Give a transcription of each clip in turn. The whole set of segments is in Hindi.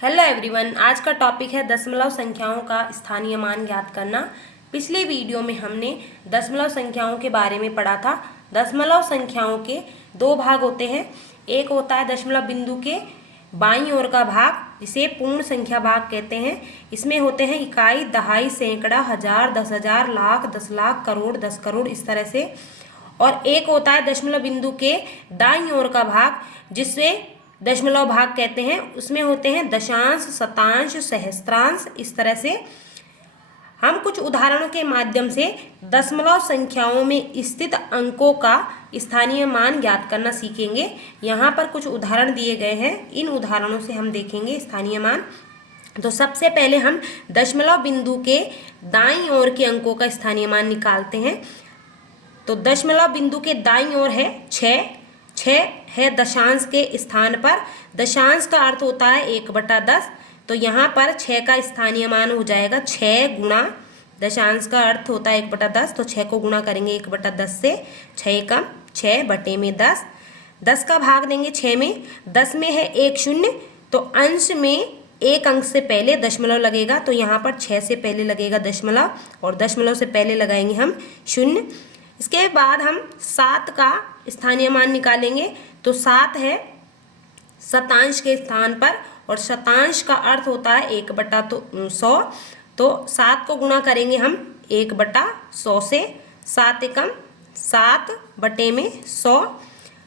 हेलो एवरीवन, आज का टॉपिक है दशमलव संख्याओं का स्थानीय मान ज्ञात करना। पिछले वीडियो में हमने दशमलव संख्याओं के बारे में पढ़ा था। दशमलव संख्याओं के दो भाग होते हैं। एक होता है दशमलव बिंदु के बाईं ओर का भाग, जिसे पूर्ण संख्या भाग कहते हैं। इसमें होते हैं इकाई, दहाई, सैकड़ा, हजार, 10,000, लाख, 10 लाख, करोड़, 10 करोड़, इस तरह से। और एक होता है दशमलव बिंदु के दाईं ओर का भाग, जिससे दशमलव भाग कहते हैं। उसमें होते हैं दशांश, शतांश, सहस्त्रांश, इस तरह से। हम कुछ उदाहरणों के माध्यम से दशमलव संख्याओं में स्थित अंकों का स्थानीय मान ज्ञात करना सीखेंगे। यहाँ पर कुछ उदाहरण दिए गए हैं, इन उदाहरणों से हम देखेंगे स्थानीय मान। तो सबसे पहले हम दशमलव बिंदु के दाईं ओर के अंकों का स्थानीय मान निकालते हैं। तो दशमलव बिंदु के दाईं ओर है 6 है दशांश के स्थान पर। दशांश का अर्थ होता है 1/10। तो यहाँ पर 6 का स्थानीय मान हो जाएगा 6 गुणा, दशांश का अर्थ होता है 1/10, तो 6 को गुणा करेंगे 1/10 से। 6 कम 6 बटे में 10, 10 का भाग देंगे 6 में। 10 में है 1 शून्य, तो अंश में एक अंक से पहले दशमलव लगेगा। तो यहाँ पर 6 से पहले लगेगा दशमलव, और दशमलव से पहले लगाएंगे हम शून्य। इसके बाद हम 7 का स्थानीय मान निकालेंगे। तो 7 है शतांश के स्थान पर, और शतांश का अर्थ होता है 1/100। तो 7 को गुणा करेंगे हम 1/100 से। 7 एकम 7 बटे में 100।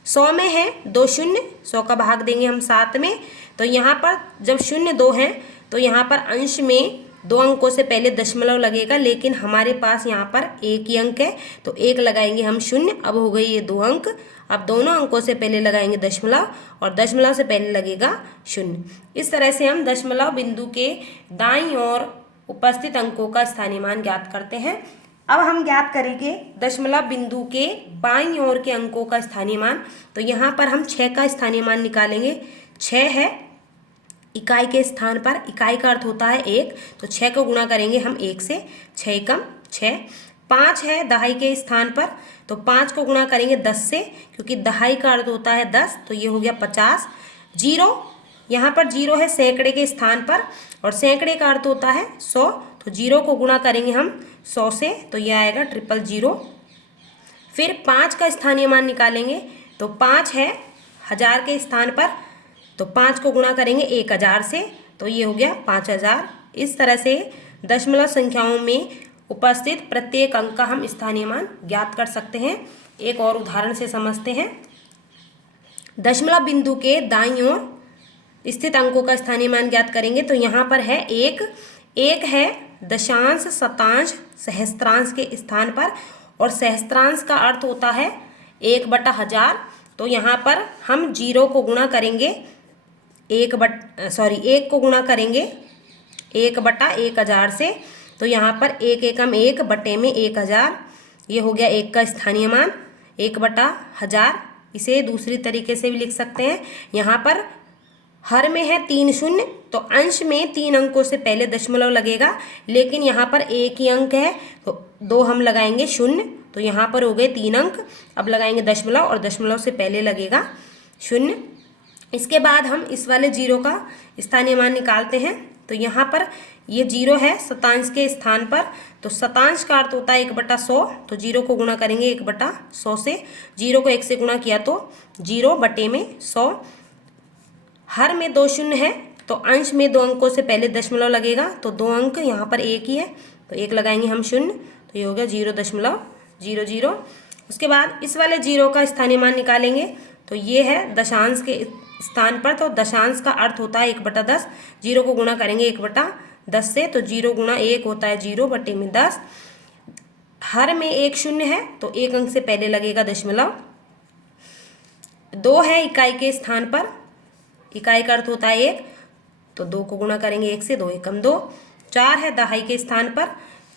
100 में है 2 शून्य, 100 का भाग देंगे हम 7 में। तो यहाँ पर जब शून्य 2 है, तो यहाँ पर अंश में 2 अंकों से पहले दशमलव लगेगा, लेकिन हमारे पास यहाँ पर एक ही अंक है, तो 1 लगाएंगे हम शून्य। अब हो गई ये 2 अंक। अब दोनों अंकों से पहले लगाएंगे दशमलव, और दशमलव से पहले लगेगा शून्य। इस तरह से हम दशमलव बिंदु के दाईं ओर उपस्थित अंकों का स्थानीय मान ज्ञात करते हैं। अब हम ज्ञात करेंगे दशमलव बिंदु के बाईं ओर के अंकों का स्थानीय मान। तो यहाँ पर हम 6 का स्थानीय मान निकालेंगे। 6 है इकाई के स्थान पर, इकाई का अर्थ होता है 1, तो 6 को गुणा करेंगे हम 1 से। 6 एकम 6। 5 है दहाई के स्थान पर, तो 5 को गुणा करेंगे 10 से, क्योंकि दहाई का अर्थ होता है 10, तो ये हो गया 50। 0, यहाँ पर 0 है सैकड़े के स्थान पर, और सैकड़े का अर्थ होता है 100, तो 0 को गुणा करेंगे हम 100 से, तो ये आएगा 000। फिर 5 का स्थानीय मान निकालेंगे। तो 5 है हजार के स्थान पर, तो 5 को गुणा करेंगे 1000 से, तो ये हो गया 5000। इस तरह से दशमलव संख्याओं में उपस्थित प्रत्येक अंक का हम स्थानीय मान ज्ञात कर सकते हैं। एक और उदाहरण से समझते हैं। दशमलव बिंदु के दाईं ओर स्थित अंकों का स्थानीय मान ज्ञात करेंगे। तो यहाँ पर है 1 है दशांश, शतांश, सहस्त्रांश के स्थान पर, और सहस्त्रांश का अर्थ होता है 1/1000। तो यहाँ पर हम 0 को गुणा करेंगे 1 को गुणा करेंगे 1/1000 से। तो यहाँ पर 1 एकम 1 बटे में 1000, ये हो गया 1 का स्थानीय मान 1/1000। इसे दूसरी तरीके से भी लिख सकते हैं। यहाँ पर हर में है 3 शून्य, तो अंश में 3 अंकों से पहले दशमलव लगेगा, लेकिन यहाँ पर एक ही अंक है, तो 2 हम लगाएंगे शून्य, तो यहाँ पर हो गए 3 अंक। अब लगाएंगे दशमलव, और दशमलव से पहले लगेगा शून्य। इसके बाद हम इस वाले 0 का स्थानीय मान निकालते हैं। तो यहाँ पर ये 0 है शतांश के स्थान पर, तो शतांश का अर्थ होता है 1/100, तो 0 को गुणा करेंगे 1/100 से। 0 को 1 से गुणा किया तो 0 बटे में 100। हर में 2 शून्य है, तो अंश में 2 अंकों से पहले दशमलव लगेगा, तो 2 अंक, यहाँ पर 1 ही है, तो 1 लगाएंगे हम शून्य, तो ये हो गया 0.00। उसके बाद इस वाले 0 का स्थानीय मान निकालेंगे। तो ये है दशांश के स्थान पर, तो दशांश का अर्थ होता है 1/10। 0 को गुणा करेंगे 1/10 से, तो 0 गुणा 1 होता है 0 बटे में 10। हर में 1 शून्य है, तो 1 अंक से पहले लगेगा दशमलव। 2 है इकाई के स्थान पर, इकाई का अर्थ होता है 1, तो 2 को गुणा करेंगे 1 से, 2 एकम 2। 4 है दहाई के स्थान पर,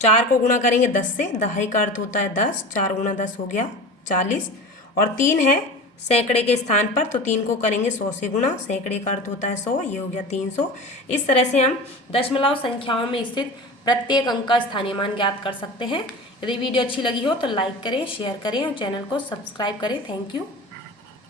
4 को गुणा करेंगे 10 से, दहाई का अर्थ होता है 10, 4 गुणा 10 हो गया 40। और 3 है सैकड़े के स्थान पर, तो 3 को करेंगे 100 से गुणा, सैकड़े का अर्थ होता है 100, ये हो गया 300। इस तरह से हम दशमलव संख्याओं में स्थित प्रत्येक अंक का स्थानीय मान ज्ञात कर सकते हैं। यदि वीडियो अच्छी लगी हो तो लाइक करें, शेयर करें और चैनल को सब्सक्राइब करें। Thank you.